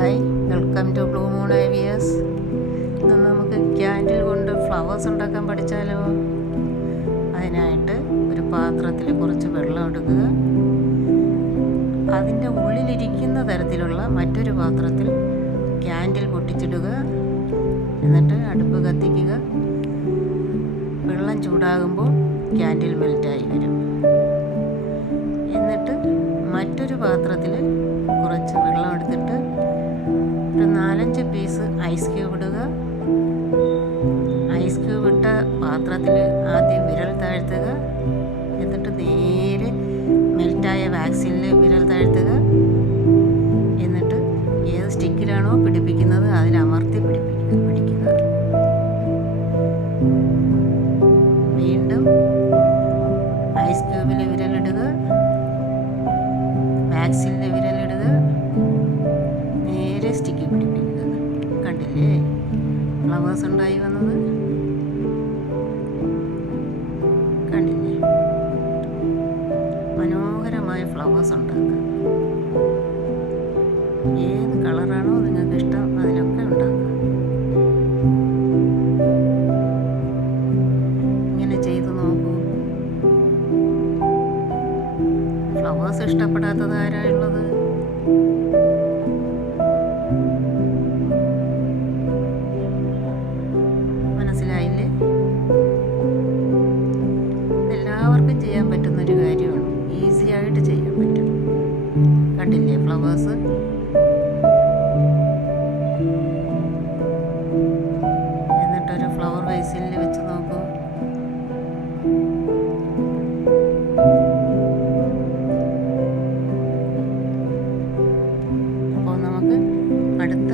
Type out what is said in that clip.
Hi, welcome to blue moon ഐവിയസ്. ഇന്ന് നമുക്ക് ക്യാൻഡിൽ കൊണ്ട് ഫ്ലവേഴ്സ് ഉണ്ടാക്കാൻ പഠിച്ചാലോ? അതിനായിട്ട് ഒരു പാത്രത്തിൽ കുറച്ച് വെള്ളം എടുക്കുക. അതിൻ്റെ ഉള്ളിലിരിക്കുന്ന തരത്തിലുള്ള മറ്റൊരു പാത്രത്തിൽ ക്യാൻഡിൽ പൊട്ടിച്ചിടുക. എന്നിട്ട് അടുപ്പ് കത്തിക്കുക. വെള്ളം ചൂടാകുമ്പോൾ ക്യാൻഡിൽ മെൽറ്റായി വരും. എന്നിട്ട് മറ്റൊരു പാത്രത്തിൽ കുറച്ച് വെള്ളം എടുത്തിട്ട് ഒരു 4-5 പീസ് ഐസ് ക്യൂബ് ഇടുക. ഐസ് ക്യൂബ് ഇട്ട പാത്രത്തിൽ ആദ്യം വിരൽ താഴ്ത്തുക. എന്നിട്ട് നേരെ മെൽറ്റായ വാക്സിനിൽ വിരൽ താഴ്ത്തുക. എന്നിട്ട് ഏത് സ്റ്റിക്കിലാണോ പിടിപ്പിക്കുന്നത് അതിൽ അമർത്തി പിടിക്കുക. വീണ്ടും ഐസ് ക്യൂബിൽ വിരലിടുക. വാക്സിനിൽ വിരലിടുക. നേരെ സ്റ്റിക്കിൽ പിടിപ്പിക്കുക. കണ്ടില്ലേ ഫ്ലവേഴ്സ് ഉണ്ടായി വന്നത്? കണ്ടില്ലേ? മനോഹരമായ ഫ്ലവേഴ്സ് ഉണ്ടാക്കുക. ഏത് കളറാണോ നിങ്ങൾക്ക് ഇഷ്ടം അതിലൊക്കെ ഉണ്ടാക്കുക. ഇങ്ങനെ ചെയ്ത് നോക്കൂ. ഫ്ലവേഴ്സ് ഇഷ്ടപ്പെടാത്തത് ആരായുള്ളത്? മനസ്സിലായില്ലേ? എല്ലാവർക്കും ചെയ്യാൻ പറ്റുന്നൊരു കാര്യമാണ്. ഈസി ആയിട്ട് ചെയ്യാൻ പറ്റും. കണ്ടില്ലേ ഫ്ലവേഴ്സ്? എന്നിട്ടൊരു ഫ്ലവർ വേസിൽ വെച്ച് നോക്കൂ. അപ്പോൾ നമുക്ക് അടുത്ത